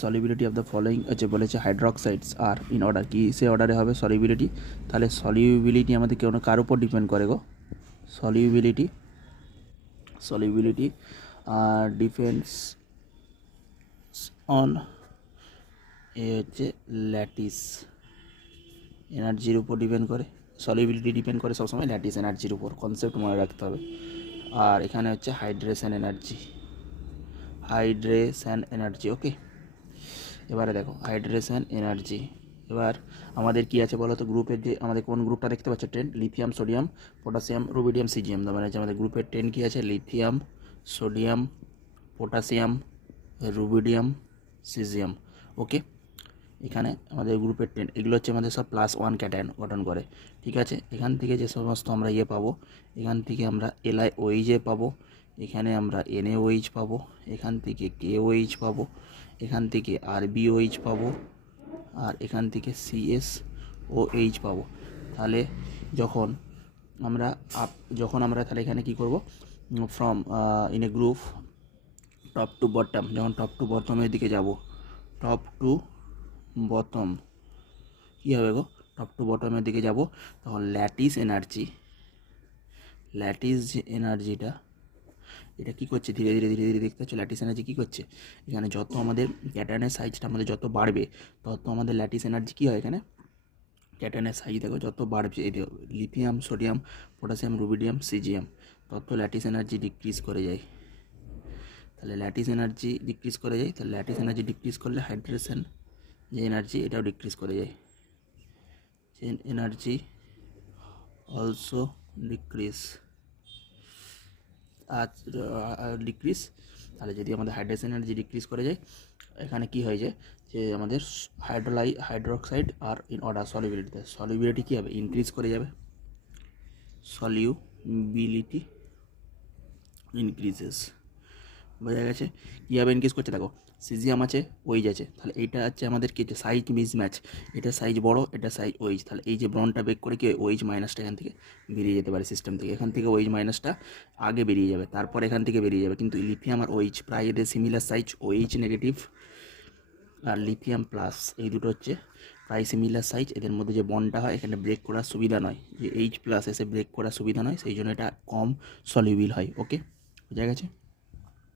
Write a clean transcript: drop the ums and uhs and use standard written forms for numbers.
Solubility of the following হচ্ছে বলেছে হাইড্রোক্সাইডস আর in order, কি সে অর্ডারে হবে সলিবিলিটি। তাহলে সলিউবিলিটি আমাদের কার উপর ডিপেন্ড করে গো? সলিউবিলিটি ডিপেন্ডস অন এ হচ্ছে ল্যাটিস এনার্জির উপর ডিপেন্ড করে। সলিবিলিটি ডিপেন্ড করে সবসময় ল্যাটিস এনার্জির উপর, কনসেপ্ট মনে রাখতে হবে। আর এখানে হচ্ছে হাইড্রেশন এনার্জি। ওকে, এবারে দেখো হাইড্রেশন এনার্জি। এবার আমাদের কি আছে বলো তো, গ্রুপের যে আমাদের কোন গ্রুপটা দেখতে পাচ্ছ, 10 lithium, sodium, potassium, rubidium, caesium. তার মানে হচ্ছে আমাদের গ্রুপের 10 কি আছে, lithium, sodium, potassium, rubidium, caesium. Okay, এখানে আমাদের গ্রুপের 10 এগুলো হচ্ছে আমাদের সব +1 ক্যাটায়ন গঠন করে। ঠিক আছে, এখান থেকে যে সমস্ত আমরা পাবো, এখান থেকে আমরা LiOH পাবো, এখানে আমরা NaOH পাবো, এখান থেকে KOH পাবো, এখান থেকে RbOH পাবো, আর এখান থেকে CSOH পাবো। তাহলে যখন আমরা তাহলে এখানে কি করব, from in a group top to bottom, যখন টপ টু বটমের দিকে যাব, টপ টু বটম কী হবে গো, টপ টু বটমের দিকে যাব, তখন ল্যাটিস যে এনার্জিটা, এটা কী করছে, ধীরে ধীরে দেখতে পাচ্ছ ল্যাটিস এনার্জি কী করছে, এখানে যত আমাদের ক্যাটায়নের সাইজটা আমাদের যত বাড়বে, তত আমাদের ল্যাটিস এনার্জি কী হয়, এখানে ক্যাটায়নের সাইজ দেখো যত বাড়বে, lithium, sodium, potassium, rubidium, caesium, তত ল্যাটিস এনার্জি ডিক্রিজ করে যায়। তাহলে ল্যাটিস এনার্জি ডিক্রিজ করে যায়, তাহলে ল্যাটিস এনার্জি ডিক্রিজ করলে হাইড্রেশন যে এনার্জি এটাও ডিক্রিজ করে যায়। Chain energy also decrease. তাহলে যদি আমাদের হাইড্রেশন এনার্জি ডিক্রিজ করে যায়, এখানে কি হয়ে যায় যে আমাদের হাইড্রোক্সাইড আর ইন অর্ডার সলিবিলিটি কী হবে, ইনক্রিজ করে যাবে। সলিউবিলিটি ইনক্রিজেস, বোঝা গেছে। কীভাবে ইনক্রিজ করছে দেখো, সিজিয়াম আছে, ওইজ আছে, তাহলে এইটা হচ্ছে আমাদের কি সাইজ মিসম্যাচ, এটা সাইজ বড়, এটা সাইজ ওইজ, তাহলে এই যে ব্রনটা ব্রেক করে কি ওইজ মাইনাসটা এখান থেকে বেরিয়ে যেতে পারে সিস্টেম থেকে, এখান থেকে ওইজ মাইনাসটা আগে বেরিয়ে যাবে, তারপর এখান থেকে বেরিয়ে যাবে। কিন্তু লিথিয়াম আর ওইজ প্রায় এদের সিমিলার সাইজ, ওইজ নেগেটিভ আর লিথিয়াম প্লাস, এই দুটো হচ্ছে প্রায় সিমিলার সাইজ, এদের মধ্যে যে বন্ডটা হয় এখানে ব্রেক করার সুবিধা নয়, যে H+ এসে ব্রেক করার সুবিধা নয়, সেই জন্য এটা কম সলিউবল হয়। ওকে, বোঝা গেছে।